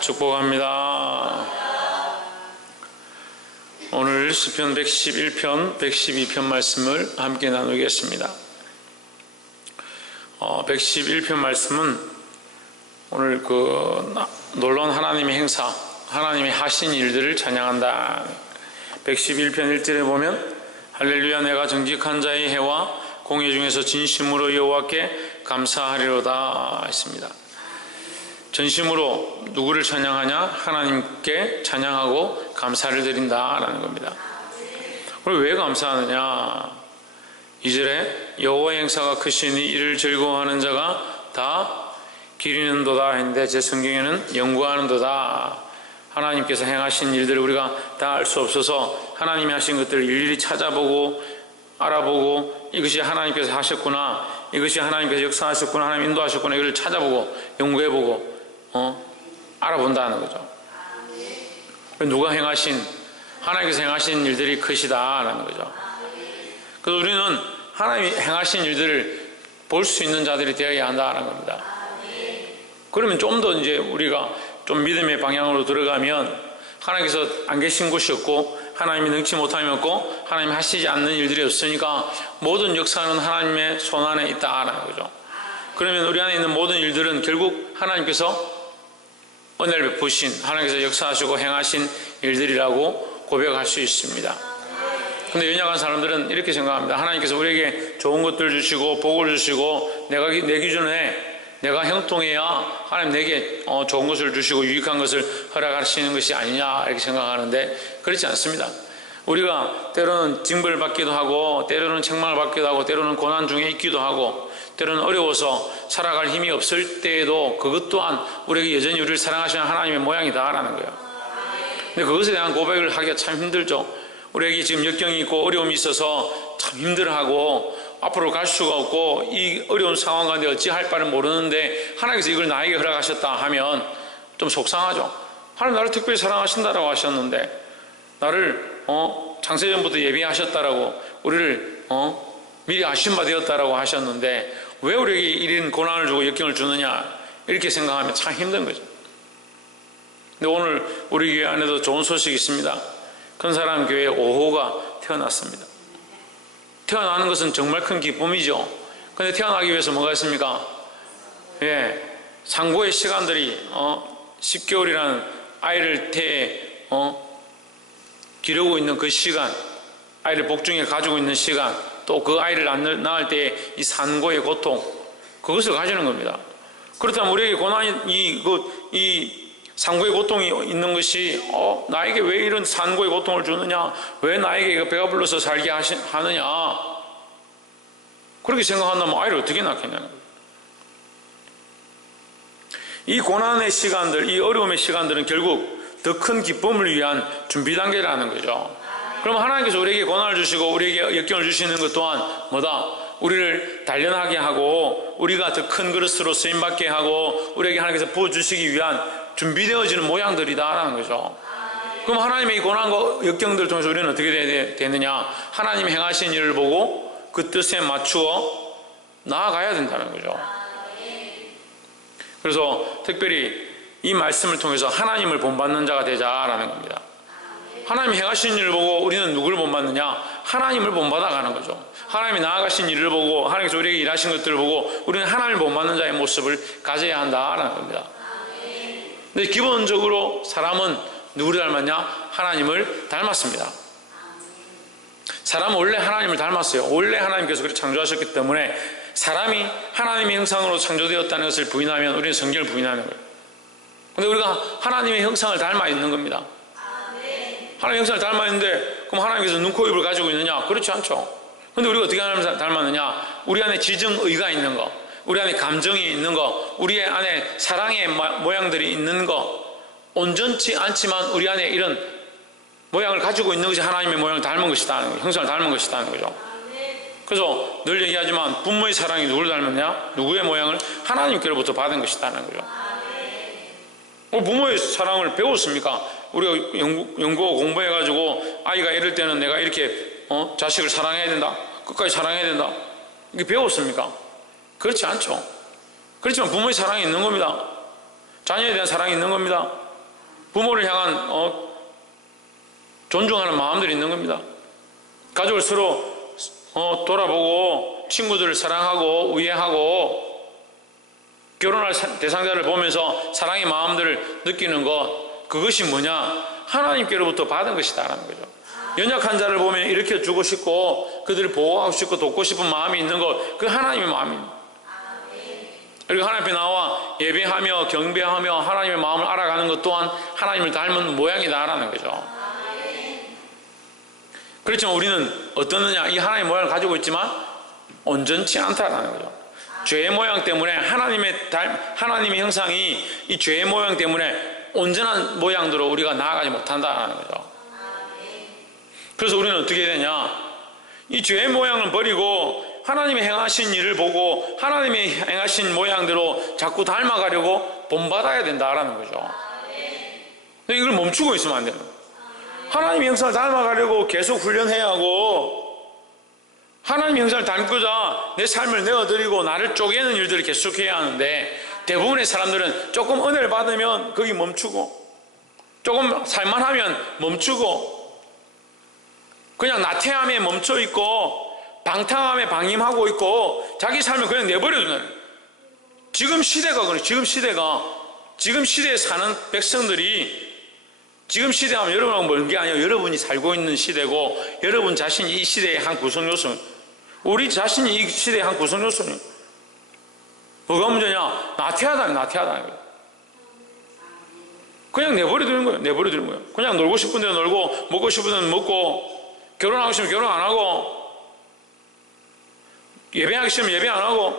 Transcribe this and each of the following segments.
축복합니다. 오늘 시편 111편, 112편 말씀을 함께 나누겠습니다. 111편 말씀은 오늘 놀라운 하나님의 행사, 하나님의 하신 일들을 찬양한다. 111편 1절에 보면 할렐루야, 내가 정직한 자의 해와 공회 중에서 진심으로 여호와께 감사하리로다 했습니다. 전심으로 누구를 찬양하냐? 하나님께 찬양하고 감사를 드린다라는 겁니다. 그리고 왜 감사하느냐? 2절에 여호와의 행사가 크시니 이를 즐거워하는 자가 다 기리는도다 했는데, 제 성경에는 연구하는도다. 하나님께서 행하신 일들을 우리가 다 알 수 없어서 하나님이 하신 것들을 일일이 찾아보고 알아보고, 이것이 하나님께서 하셨구나, 이것이 하나님께서 역사하셨구나, 하나님 인도하셨구나, 이걸 찾아보고 연구해보고 알아본다는 거죠. 누가 행하신, 하나님께서 행하신 일들이 크시다라는 거죠. 그래서 우리는 하나님이 행하신 일들을 볼 수 있는 자들이 되어야 한다는 겁니다. 그러면 좀 더 이제 우리가 좀 믿음의 방향으로 들어가면 하나님께서 안 계신 곳이 없고 하나님이 능치 못함이 없고 하나님이 하시지 않는 일들이 없으니까 모든 역사는 하나님의 손 안에 있다라는 거죠. 그러면 우리 안에 있는 모든 일들은 결국 하나님께서 은혜를 베푸신, 하나님께서 역사하시고 행하신 일들이라고 고백할 수 있습니다. 근데 연약한 사람들은 이렇게 생각합니다. 하나님께서 우리에게 좋은 것들 주시고 복을 주시고 내 기준에 내가 형통해야 하나님 내게 좋은 것을 주시고 유익한 것을 허락하시는 것이 아니냐 이렇게 생각하는데, 그렇지 않습니다. 우리가 때로는 징벌을 받기도 하고 때로는 책망을 받기도 하고 때로는 고난 중에 있기도 하고 때로는 어려워서 살아갈 힘이 없을 때에도 그것 또한 우리에게 여전히 우리를 사랑하시는 하나님의 모양이다라는 거예요. 근데 그것에 대한 고백을 하기가 참 힘들죠. 우리에게 지금 역경이 있고 어려움이 있어서 참 힘들어하고 앞으로 갈 수가 없고 이 어려운 상황 가운데 어찌할 바를 모르는데 하나님께서 이걸 나에게 허락하셨다 하면 좀 속상하죠. 하나님 나를 특별히 사랑하신다라고 하셨는데, 나를 창세전부터 예비하셨다라고, 우리를 미리 아신 바 되었다라고 하셨는데 왜 우리에게 이런 고난을 주고 역경을 주느냐 이렇게 생각하면 참 힘든 거죠. 근데 오늘 우리 교회 안에도 좋은 소식이 있습니다. 큰사랑 교회 5호가 태어났습니다. 태어나는 것은 정말 큰 기쁨이죠. 근데 태어나기 위해서 뭐가 있습니까? 산고의 시간들이 10개월이라는 아이를 기르고 있는 그 시간, 아이를 복중에 가지고 있는 시간, 또 그 아이를 낳을 때 이 산고의 고통, 그것을 가지는 겁니다. 그렇다면 우리에게 고난이 이 산고의 고통이 있는 것이 나에게 왜 이런 산고의 고통을 주느냐, 왜 나에게 배가 불러서 살게 하느냐, 그렇게 생각한다면 아이를 어떻게 낳겠냐는 거예요. 이 고난의 시간들, 이 어려움의 시간들은 결국 더 큰 기쁨을 위한 준비 단계라는 거죠. 그럼 하나님께서 우리에게 고난을 주시고 우리에게 역경을 주시는 것 또한 뭐다? 우리를 단련하게 하고 우리가 더 큰 그릇으로 쓰임받게 하고 우리에게 하나님께서 부어주시기 위한 준비되어지는 모양들이다라는 거죠. 그럼 하나님의 이 고난과 역경들을 통해서 우리는 어떻게 되느냐? 하나님이 행하신 일을 보고 그 뜻에 맞추어 나아가야 된다는 거죠. 그래서 특별히 이 말씀을 통해서 하나님을 본받는 자가 되자라는 겁니다. 하나님이 행하신 일을 보고 우리는 누구를 본받느냐? 하나님을 본받아가는 거죠. 하나님이 나아가신 일을 보고 하나님께서 우리에게 일하신 것들을 보고 우리는 하나님을 본받는 자의 모습을 가져야 한다라는 겁니다. 근데 기본적으로 사람은 누구를 닮았냐? 하나님을 닮았습니다. 사람은 원래 하나님을 닮았어요. 원래 하나님께서 그렇게 창조하셨기 때문에 사람이 하나님의 형상으로 창조되었다는 것을 부인하면 우리는 성경을 부인하는 거예요. 근데 우리가 하나님의 형상을 닮아 있는 겁니다. 하나님의 형상을 닮아 있는데 그럼 하나님께서 눈, 코, 입을 가지고 있느냐? 그렇지 않죠. 근데 우리가 어떻게 하나님을 닮았느냐? 우리 안에 지정의가 있는 거, 우리 안에 감정이 있는 거, 우리 안에 사랑의 모양들이 있는 거, 온전치 않지만 우리 안에 이런 모양을 가지고 있는 것이 하나님의 모양을 닮은 것이다, 형상을 닮은 것이다는 거죠. 그래서 늘 얘기하지만 부모의 사랑이 누구를 닮았냐? 누구의 모양을? 하나님께로부터 받은 것이다는 거죠. 부모의 사랑을 배웠습니까? 우리가 연구하고 공부해가지고 아이가 이럴 때는 내가 이렇게 자식을 사랑해야 된다, 끝까지 사랑해야 된다, 이게 배웠습니까? 그렇지 않죠. 그렇지만 부모의 사랑이 있는 겁니다. 자녀에 대한 사랑이 있는 겁니다. 부모를 향한 존중하는 마음들이 있는 겁니다. 가족을 서로 돌아보고 친구들을 사랑하고 우애하고 결혼할 대상자를 보면서 사랑의 마음들을 느끼는 것, 그것이 뭐냐? 하나님께로부터 받은 것이다라는 거죠. 연약한 자를 보면 일으켜주고 싶고 그들을 보호하고 싶고 돕고 싶은 마음이 있는 것, 그 하나님의 마음입니다. 그리고 하나님 앞에 나와 예배하며 경배하며 하나님의 마음을 알아가는 것 또한 하나님을 닮은 모양이다라는 거죠. 그렇지만 우리는 어떻느냐? 이 하나님의 모양을 가지고 있지만 온전치 않다라는 거죠. 죄의 모양 때문에 하나님의 형상이 이 죄의 모양 때문에 온전한 모양대로 우리가 나아가지 못한다는 거죠. 그래서 우리는 어떻게 해야 되냐? 이 죄의 모양을 버리고 하나님의 행하신 일을 보고 하나님의 행하신 모양대로 자꾸 닮아가려고 본받아야 된다라는 거죠. 근데 이걸 멈추고 있으면 안 돼요. 하나님의 형상을 닮아가려고 계속 훈련해야 하고 하나님의 형상을 닮고자 내 삶을 내어드리고 나를 쪼개는 일들을 계속해야 하는데 대부분의 사람들은 조금 은혜를 받으면 거기 멈추고 조금 살만하면 멈추고 그냥 나태함에 멈춰있고 방탕함에 방임하고 있고 자기 삶을 그냥 내버려두는 지금 시대가 그래. 지금 시대에 사는 백성들이 지금 시대하면 여러분하고 먼 게 아니에요. 여러분이 살고 있는 시대고 여러분 자신이 이 시대의 한 구성요소, 우리 자신이 이 시대의 한 구성요소예요. 뭐가 문제냐? 나태하다. 그냥 내버려두는 거예요. 그냥 놀고 싶은 데는 놀고 먹고 싶은 데는 먹고 결혼하고 싶으면 결혼 안 하고 예배하기 싫으면 예배 안 하고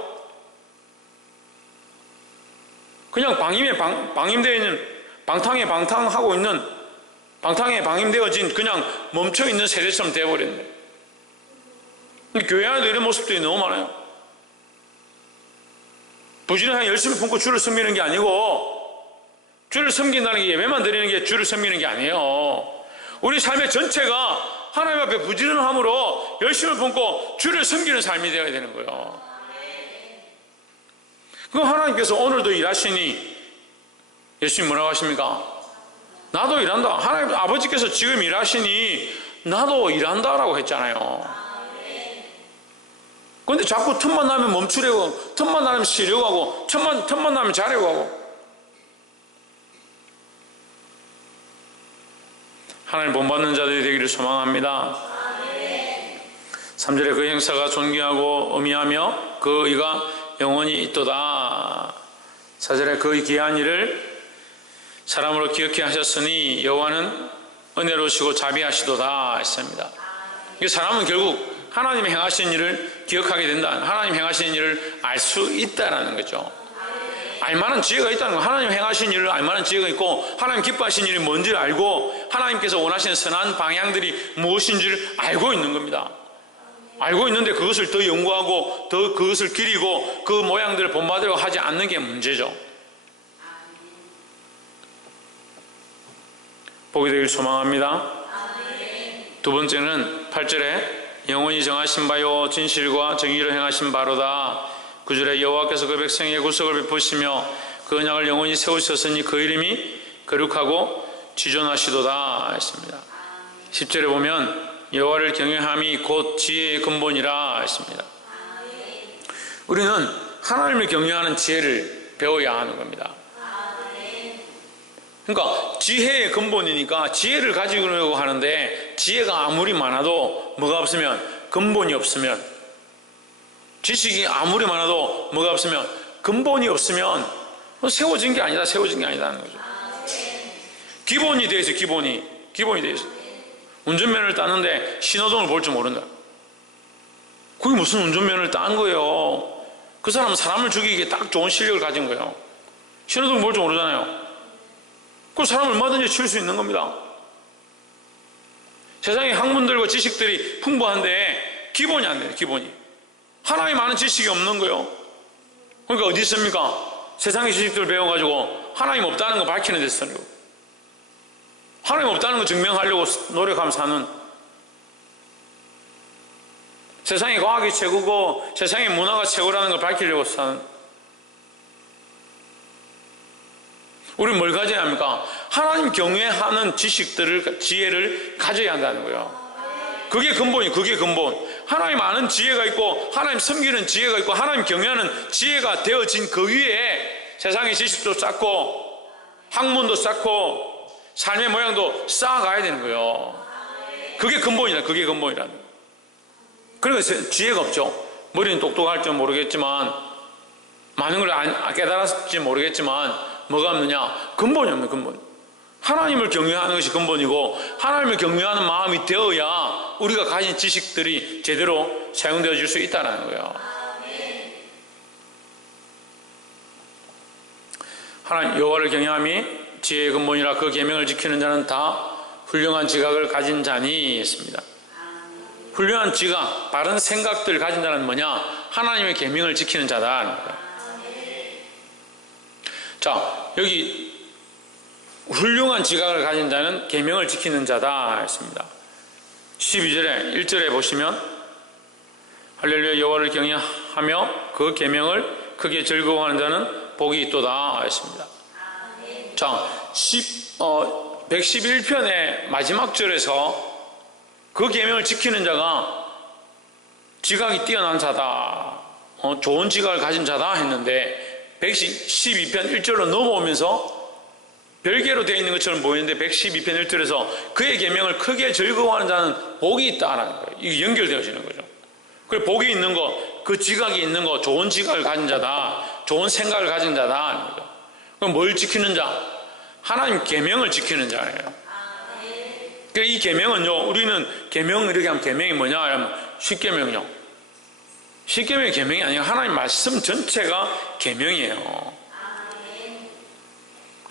그냥 방임되어 있는 방탕에 방임되어진 그냥 멈춰있는 세대처럼 되어버렸네. 교회 안에도 이런 모습들이 너무 많아요. 부지런하게 열심히 품고 주를 섬기는 게 아니고 주를 섬긴다는 게 예배만 드리는 게 주를 섬기는 게 아니에요. 우리 삶의 전체가 하나님 앞에 부지런함으로 열심을 품고 주를 섬기는 삶이 되어야 되는 거예요. 그럼 하나님께서 오늘도 일하시니 예수님 뭐라고 하십니까? 나도 일한다. 하나님 아버지께서 지금 일하시니 나도 일한다라고 했잖아요. 그런데 자꾸 틈만 나면 멈추려고, 틈만 나면 쉬려고 하고, 틈만 나면 자려고 하고. 하나님 본받는 자들이 되기를 소망합니다. 3절에 그 행사가 존귀하고 의미하며 그 의가 영원히 있도다. 4절에 그 귀한 일을 사람으로 기억해 하셨으니 여호와는 은혜로우시고 자비하시도다 했습니다. 사람은 결국 하나님이 행하신 일을 기억하게 된다. 하나님 행하신 일을 알 수 있다라는 거죠. 알만한 지혜가 있다는 거. 하나님 행하신 일을 알만한 지혜가 있고 하나님 기뻐하신 일이 뭔지를 알고 하나님께서 원하시는 선한 방향들이 무엇인지를 알고 있는 겁니다. 알고 있는데 그것을 더 연구하고 더 그것을 기리고 그 모양들을 본받으려고 하지 않는 게 문제죠. 보게 되길 소망합니다. 두 번째는 8절에 영원히 정하신 바요 진실과 정의를 행하신 바로다. 9절에 여호와께서 그 백성에게 구속을 베푸시며 그 언약을 영원히 세우셨으니 그 이름이 거룩하고 지존하시도다 했습니다. 10절에 보면 여호와를 경외함이 곧 지혜의 근본이라 했습니다. 우리는 하나님을 경외하는 지혜를 배워야 하는 겁니다. 그러니까 지혜의 근본이니까 지혜를 가지려고 하는데 지혜가 아무리 많아도 뭐가 없으면 근본이 없으면 지식이 아무리 많아도 뭐가 없으면 근본이 없으면 세워진 게 아니다는 거죠. 기본이 돼 있어요. 기본이 돼 있어요. 운전면허를 땄는데 신호등을 볼 줄 모른다. 그게 무슨 운전면허를 딴 거예요. 그 사람은 사람을 죽이기에 딱 좋은 실력을 가진 거예요. 신호등을 볼 줄 모르잖아요. 그 사람 얼마든지 칠 수 있는 겁니다. 세상에 학문들과 지식들이 풍부한데 기본이 안 돼요. 기본이. 하나님 많은 지식이 없는 거예요. 그러니까 어디 있습니까? 세상의 지식들을 배워가지고 하나님 없다는 거 밝히는 데 쓰는 거. 하나님 없다는 거 증명하려고 노력하면서 사는. 세상의 과학이 최고고 세상의 문화가 최고라는 걸 밝히려고 사는. 우리는 뭘 가져야 합니까? 하나님 경외하는 지혜를 가져야 한다는 거예요. 그게 근본이에요. 그게 근본. 하나님 아는 지혜가 있고 하나님 섬기는 지혜가 있고 하나님 경외하는 지혜가 되어진 그 위에 세상의 지식도 쌓고 학문도 쌓고 삶의 모양도 쌓아가야 되는 거예요. 그게 근본이라. 그게 근본이라는 거예요. 그러니까 지혜가 없죠. 머리는 똑똑할지 모르겠지만 많은 걸 깨달았을지 모르겠지만 뭐가 없느냐? 근본이 없는 근본. 하나님을 경외하는 것이 근본이고 하나님을 경외하는 마음이 되어야 우리가 가진 지식들이 제대로 사용되어질 수 있다는 거예요. 하나님 여호와를 경외함이 지혜의 근본이라 그 계명을 지키는 자는 다 훌륭한 지각을 가진 자니 했습니다. 훌륭한 지각, 바른 생각들을 가진 자는 뭐냐? 하나님의 계명을 지키는 자다. 자, 여기 훌륭한 지각을 가진 자는 계명을 지키는 자다 했습니다. 12절에 1절에 보시면 할렐루야 여호와를 경외하며 그 계명을 크게 즐거워하는 자는 복이 있도다 했습니다. 자, 111편의 마지막 절에서 그 계명을 지키는 자가 지각이 뛰어난 자다, 좋은 지각을 가진 자다 했는데 112편 1절로 넘어오면서 별개로 되어 있는 것처럼 보이는데 112편 1절에서 그의 계명을 크게 즐거워하는 자는 복이 있다라는 거예요. 이게 연결되어지는 거죠. 그리고 복이 있는 거, 그 지각이 있는 거, 좋은 지각을 가진 자다, 좋은 생각을 가진 자다. 그럼 뭘 지키는 자? 하나님 계명을 지키는 자예요. 이 계명은요, 우리는 계명 이렇게 하면 계명이 뭐냐 하면 십계명이요. 십계명이 계명이 아니라 하나님 말씀 전체가 계명이에요.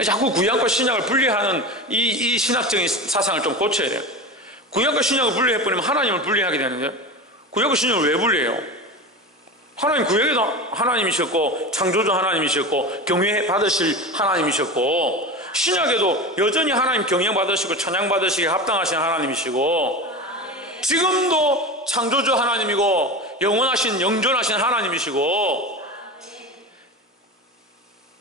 자꾸 구약과 신약을 분리하는 이 신학적인 사상을 좀 고쳐야 돼요. 구약과 신약을 분리해버리면 하나님을 분리하게 되는데 구약과 신약을 왜 분리해요? 하나님 구약에도 하나님이셨고 창조주 하나님이셨고 경외받으실 하나님이셨고 신약에도 여전히 하나님 경외받으시고 찬양받으시기에 합당하신 하나님이시고 지금도 창조주 하나님이고 영원하신 영존하신 하나님이시고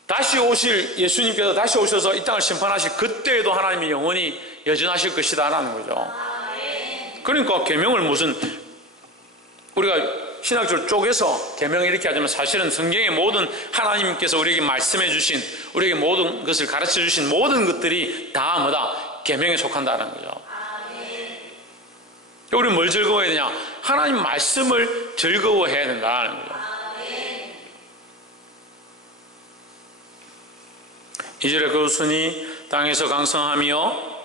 다시 오실 예수님께서 다시 오셔서 이 땅을 심판하실 그때에도 하나님이 영원히 여전하실 것이다 라는 거죠. 그러니까 계명을 무슨 우리가 신학적으로 쪼개서 계명을 이렇게 하자면 사실은 성경의 모든 하나님께서 우리에게 말씀해 주신 우리에게 모든 것을 가르쳐 주신 모든 것들이 다 뭐다? 계명에 속한다는 거죠. 우리는 뭘 즐거워해야 되냐? 하나님 말씀을 즐거워해야 된다는 거죠. 2절에 그 순이 땅에서 강성하며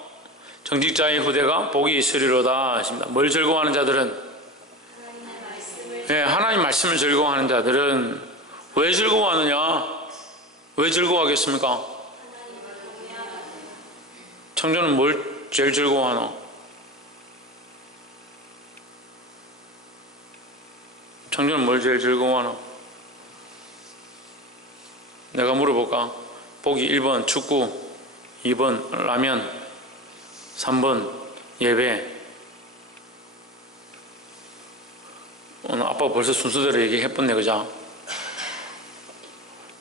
정직자의 후대가 복이 있으리로다 하십니다. 뭘 즐거워하는 자들은? 하나님 말씀을 즐거워하는 자들은 왜 즐거워하느냐? 왜 즐거워하겠습니까? 청조는 뭘 제일 즐거워하노? 청조는 뭘 제일 즐거워하노? 내가 물어볼까? 보기 1번 축구, 2번 라면, 3번 예배. 오늘 아빠가 벌써 순서대로 얘기해봤네, 그죠?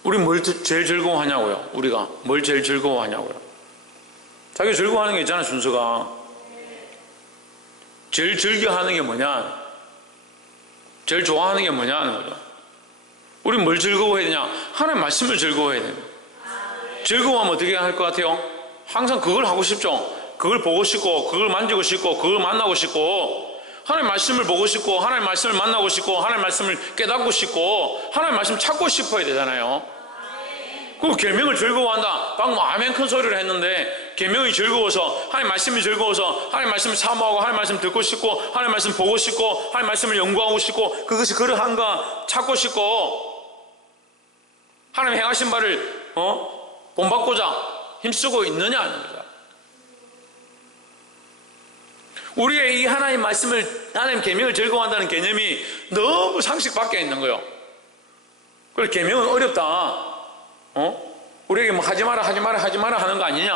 우리 뭘 제일 즐거워하냐고요? 우리가 뭘 제일 즐거워하냐고요? 자기 즐거워하는 게 있잖아요, 순서가. 제일 즐겨하는 게 뭐냐? 제일 좋아하는 게 뭐냐 하는 거죠. 우리 뭘 즐거워해야 되냐? 하나님 말씀을 즐거워해야 돼요. 즐거워하면 어떻게 할 것 같아요? 항상 그걸 하고 싶죠. 그걸 보고 싶고 그걸 만지고 싶고 그걸 만나고 싶고 하나님 말씀을 보고 싶고 하나님 말씀을 만나고 싶고 하나님 말씀을 깨닫고 싶고 하나님 말씀 찾고 싶어야 되잖아요. 그 계명을 즐거워한다. 방금 아멘 큰 소리를 했는데 계명이 즐거워서 하나님 말씀이 즐거워서 하나님 말씀을 사모하고 하나님 말씀 듣고 싶고 하나님 말씀 보고 싶고 하나님 말씀을 연구하고 싶고 그것이 그러한가 찾고 싶고 하나님 행하신 바를 본받고자 힘쓰고 있느냐 하는 거죠. 우리의 이 하나님 말씀을 하나님 계명을 즐거워한다는 개념이 너무 상식 밖에 있는 거예요. 그래서 계명은 어렵다. 우리에게 뭐 하지 마라 하는 거 아니냐.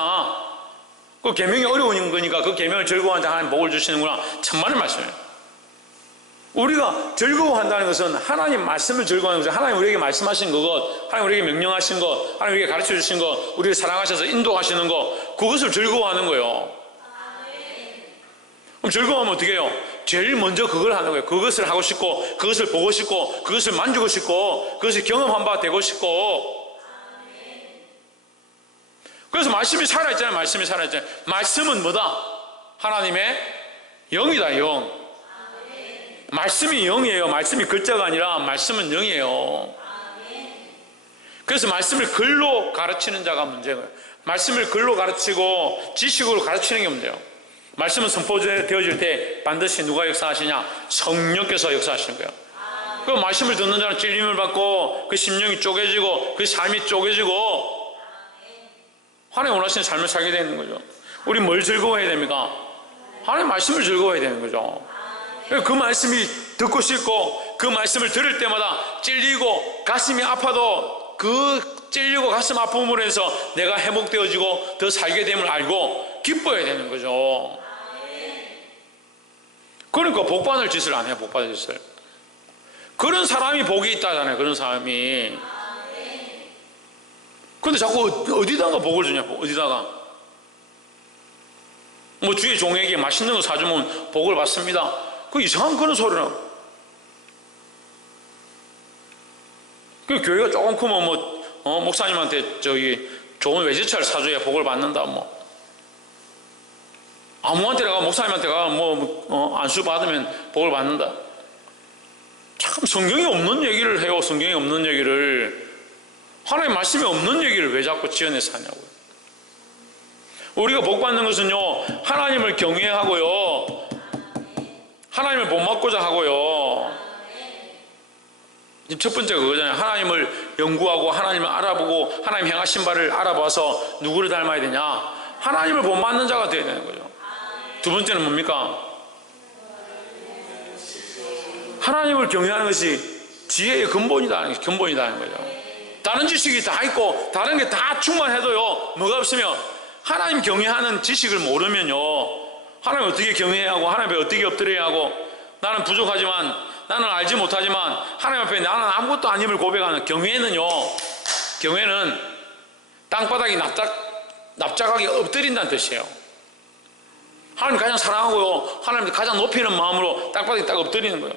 그 계명이 어려운 거니까 그 계명을 즐거워한다 하나님 복을 주시는구나. 천만의 말씀이에요. 우리가 즐거워한다는 것은 하나님 말씀을 즐거워하는 거죠. 하나님 우리에게 말씀하신 것, 하나님 우리에게 명령하신 것, 하나님 우리에게 가르쳐 주신 것, 우리를 사랑하셔서 인도하시는 것, 그것을 즐거워하는 거예요. 그럼 즐거워하면 어떻게 해요? 제일 먼저 그걸 하는 거예요. 그것을 하고 싶고, 그것을 보고 싶고, 그것을 만지고 싶고, 그것을 경험한 바 되고 싶고. 그래서 말씀이 살아있잖아요. 말씀이 살아있잖아요. 말씀은 뭐다? 하나님의 영이다, 영. 말씀이 영이에요. 말씀이 글자가 아니라 말씀은 영이에요. 그래서 말씀을 글로 가르치는 자가 문제예요. 말씀을 글로 가르치고 지식으로 가르치는 게 문제예요. 말씀은 선포되어질 때 반드시 누가 역사하시냐? 성령께서 역사하시는 거예요. 그 말씀을 듣는 자는 찔림을 받고 그 심령이 쪼개지고 그 삶이 쪼개지고 하나님 원하시는 삶을 살게 되는 거죠. 우리 뭘 즐거워해야 됩니까? 하나님 말씀을 즐거워해야 되는 거죠. 그 말씀이 듣고 싶고 그 말씀을 들을 때마다 찔리고 가슴이 아파도 그 찔리고 가슴 아픔으로 해서 내가 회복되어지고 더 살게 됨을 알고 기뻐해야 되는 거죠. 그러니까 복받을 짓을 안 해요. 복받을 짓을. 그런 사람이 복이 있다잖아요. 그런 사람이. 근데 자꾸 어디다가 복을 주냐고. 어디다가. 뭐 주의 종에게 맛있는 거 사주면 복을 받습니다. 그 이상한 그런 소리나. 그 교회가 조금 크면 목사님한테 좋은 외제차를 사줘야 복을 받는다. 아무한테 가 목사님한테 가 안수 받으면 복을 받는다. 참 성경이 없는 얘기를 해요. 성경이 없는 얘기를. 하나님 말씀이 없는 얘기를 왜 자꾸 지어내서 하냐고요. 우리가 복 받는 것은요, 하나님을 경외하고요, 하나님을 본받고자 하고요. 첫 번째가 그거잖아요. 하나님을 연구하고 하나님을 알아보고 하나님 행하신 바를 알아봐서 누구를 닮아야 되냐? 하나님을 본받는 자가 되어야 되는 거죠. 두 번째는 뭡니까? 하나님을 경외하는 것이 지혜의 근본이다. 근본이라는 거죠. 다른 지식이 다 있고 다른 게 다 충만해도요, 뭐가 없으면 하나님 경외하는 지식을 모르면요, 하나님 어떻게 경외해야 하고 하나님 앞에 어떻게 엎드려야 하고, 나는 부족하지만, 나는 알지 못하지만 하나님 앞에 나는 아무것도 아님을 고백하는 경외는요, 경외는 땅바닥이 납작하게 엎드린다는 뜻이에요. 하나님 가장 사랑하고요, 하나님 가장 높이는 마음으로 땅바닥에 딱 엎드리는 거예요.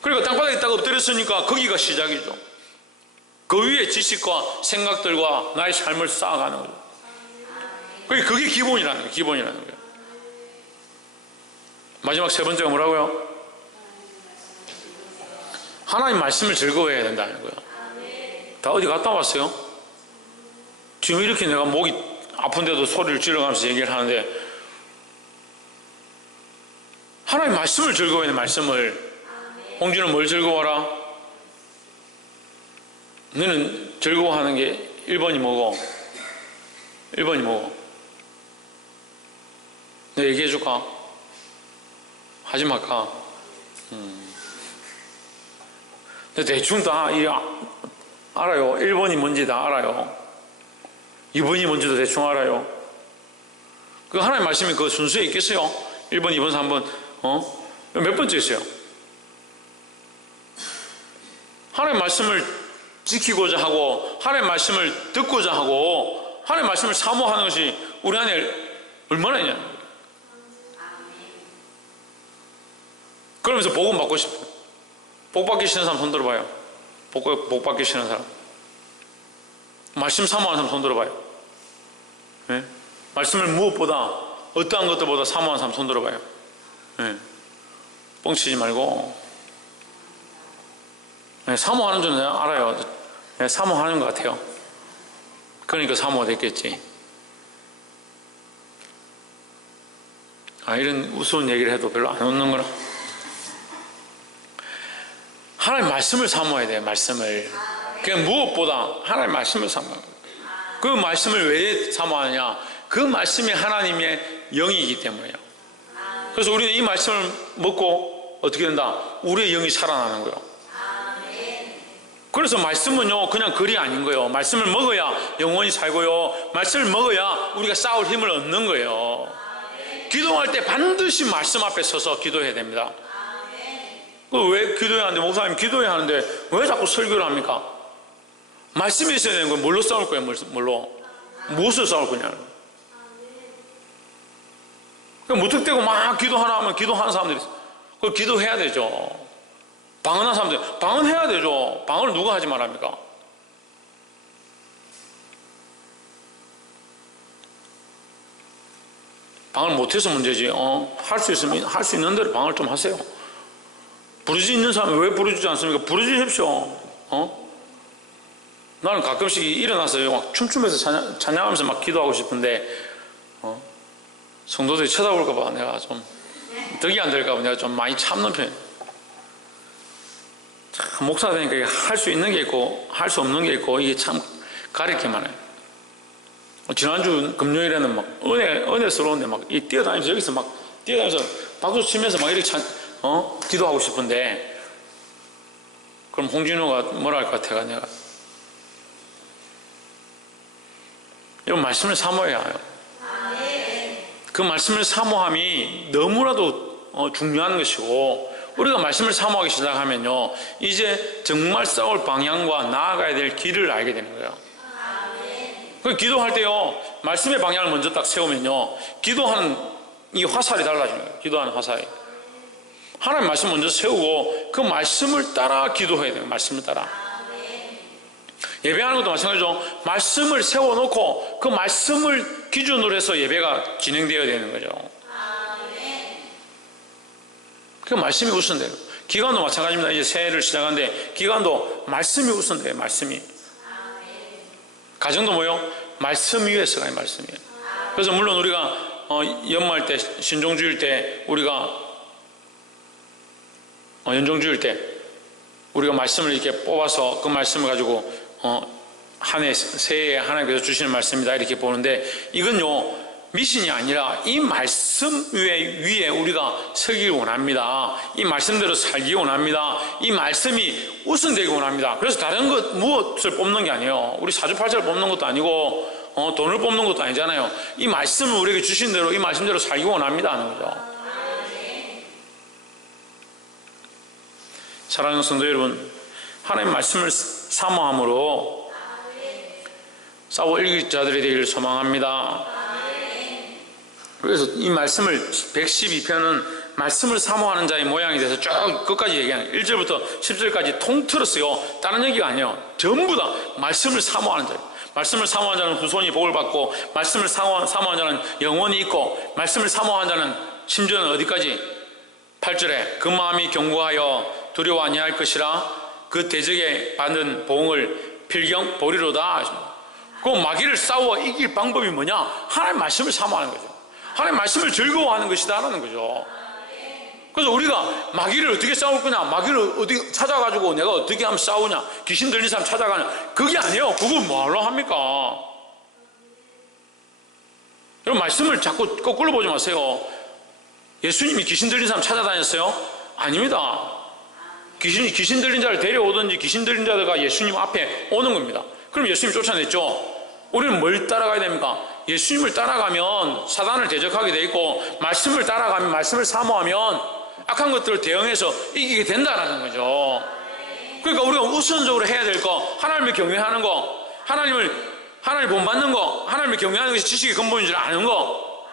그리고 땅바닥에 딱 엎드렸으니까 거기가 시작이죠. 그 위에 지식과 생각들과 나의 삶을 쌓아가는 거죠. 그게 기본이라는 거예요. 기본이라는 거예요. 마지막 세 번째가 뭐라고요? 하나님 말씀을 즐거워해야 된다는 거예요. 다 어디 갔다 왔어요? 지금 이렇게 내가 목이 아픈데도 소리를 질러가면서 얘기를 하는데, 하나님 말씀을 즐거워해야 돼. 말씀을. 홍주는 뭘 즐거워하라? 너는 즐거워하는 게 1번이 뭐고? 1번이 뭐고? 내가 얘기해 줄까? 하지 말까? 근데 대충 다 알아요. 1번이 뭔지 다 알아요. 2번이 뭔지도 대충 알아요. 그 하나님 말씀이 그 순서에 있겠어요? 1번, 2번, 3번, 몇 번째 있어요? 하나님 말씀을 지키고자 하고 하나님 말씀을 듣고자 하고 하나님 말씀을 사모하는 것이 우리 안에 얼마나 있냐. 그러면서 복음 받고 싶어요. 복 받기 싫은 사람 손 들어봐요. 복 받기 싫은 사람. 말씀 사모하는 사람 손 들어봐요. 네? 말씀을 무엇보다 어떠한 것들보다 사모하는 사람 손 들어봐요. 네? 뻥치지 말고. 네, 사모하는 줄은 내가 알아요. 네, 사모하는 것 같아요. 그러니까 사모가 됐겠지. 이런 우스운 얘기를 해도 별로 안 웃는구나. 하나님 말씀을 사모해야 돼요. 말씀을. 그냥 무엇보다 하나님 말씀을 사모해야 돼요. 그 말씀을 왜 사모하느냐? 그 말씀이 하나님의 영이기 때문이에요. 그래서 우리는 이 말씀을 먹고 어떻게 된다? 우리의 영이 살아나는 거예요. 그래서 말씀은요, 그냥 글이 아닌 거예요. 말씀을 먹어야 영원히 살고요, 말씀을 먹어야 우리가 싸울 힘을 얻는 거예요. 기도할 때 반드시 말씀 앞에 서서 기도해야 됩니다. 왜 기도해야 하는데, 목사님 기도해야 하는데 왜 자꾸 설교를 합니까? 말씀이 있어야 되는 거예요. 뭘로 싸울 거예요? 뭘로? 무엇을 싸울 거냐. 무턱대고 막 기도하라 하면 기도하는 사람들이 있어요. 그걸 기도해야 되죠. 방언하는 사람들, 방언해야 되죠. 방언을 누가 하지 말합니까? 방언을 못해서 문제지. 할 수 있으면 할 수 있는 대로 방언을 좀 하세요. 부르짖는 있는 사람이 왜 부르짖지 않습니까? 부르짖으십시오. 나는 가끔씩 일어나서 막 춤추면서 찬양하면서 막 기도하고 싶은데 성도들이 쳐다볼까 봐 내가 좀 덕이 안 될까 봐 내가 좀 많이 참는 편이에요. 참 목사가 되니까 할 수 있는 게 있고 할 수 없는 게 있고 이게 참 가리키만 해요. 지난주 금요일에는 막 은혜스러운데 막 뛰어다니면서 여기서 막 뛰어다니면서 박수 치면서 막 이렇게 기도하고 싶은데 그럼 홍진호가 뭐라 할 것 같아 내가 이런 말씀을 사모해야 해요. 그 말씀을 사모함이 너무나도 중요한 것이고 우리가 말씀을 사모하기 시작하면요 이제 정말 싸울 방향과 나아가야 될 길을 알게 되는 거예요. 기도할 때요 말씀의 방향을 먼저 딱 세우면요 기도하는 이 화살이 달라지는 거예요. 기도하는 화살이 하나님 말씀 먼저 세우고 그 말씀을 따라 기도해야 돼요. 말씀을 따라 예배하는 것도 마찬가지죠. 말씀을 세워놓고 그 말씀을 기준으로 해서 예배가 진행되어야 되는 거죠. 그 말씀이 우선돼요. 기간도 마찬가지입니다. 이제 새해를 시작하는데 기간도 말씀이 우선돼요. 말씀이. 가정도 뭐요? 말씀 위에서 가요. 말씀 위에. 그래서 물론 우리가 연말 때 신종주일 때 우리가 연종주일 때 우리가 말씀을 이렇게 뽑아서 그 말씀을 가지고 한 해 새해에 하나님께서 주시는 말씀이다 이렇게 보는데 이건요 미신이 아니라 이 말씀 위에 우리가 서기 원합니다. 이 말씀대로 살기 원합니다. 이 말씀이 우선되기 원합니다. 그래서 다른 것 무엇을 뽑는 게 아니에요. 우리 사주팔자를 뽑는 것도 아니고 돈을 뽑는 것도 아니잖아요. 이 말씀을 우리에게 주신 대로 이 말씀대로 살기 원합니다 하는 거죠. 사랑하는 성도 여러분, 하나님 말씀을 사모함으로 싸워 이길 자들이 되기를 소망합니다. 그래서 이 말씀을 112편은 말씀을 사모하는 자의 모양이 돼서 쭉 끝까지 얘기하는 1절부터 10절까지 통틀었어요. 다른 얘기가 아니에요. 전부 다 말씀을 사모하는 자예요. 말씀을 사모하는 자는 후손이 복을 받고 말씀을 사모하는 자는 영원히 있고 말씀을 사모하는 자는 심지어는 어디까지? 8절에 그 마음이 견고하여 두려워 아니할 것이라 그 대적에 받는 보응을 필경 보리로다. 그 마귀를 싸워 이길 방법이 뭐냐? 하나님 말씀을 사모하는 거죠. 하나님 말씀을 즐거워하는 것이다 라는 거죠. 그래서 우리가 마귀를 어떻게 싸울 거냐, 마귀를 어떻게 찾아가지고 내가 어떻게 하면 싸우냐, 귀신 들린 사람 찾아가냐, 그게 아니에요. 그걸 뭐하러 합니까? 여러분 말씀을 자꾸 거꾸로 보지 마세요. 예수님이 귀신 들린 사람 찾아다녔어요? 아닙니다. 귀신 들린 자를 데려오든지 귀신 들린 자가 예수님 앞에 오는 겁니다. 그럼 예수님 쫓아냈죠. 우리는 뭘 따라가야 됩니까? 예수님을 따라가면 사단을 대적하게 돼 있고 말씀을 따라가면 말씀을 사모하면 악한 것들을 대응해서 이기게 된다는 거죠. 그러니까 우리가 우선적으로 해야 될 거, 하나님을 경외하는 거, 하나님을 본받는 거, 하나님을 경외하는 것이 지식의 근본인 줄 아는 거,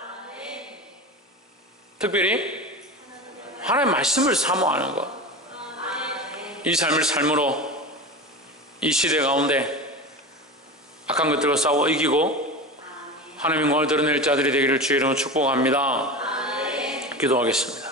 특별히 하나님의 말씀을 사모하는 거, 이 삶을 삶으로 이 시대 가운데 악한 것들과 싸워 이기고 하나님의 영광을 드러낼 자들이 되기를 주의 이름으로 축복합니다. 기도하겠습니다.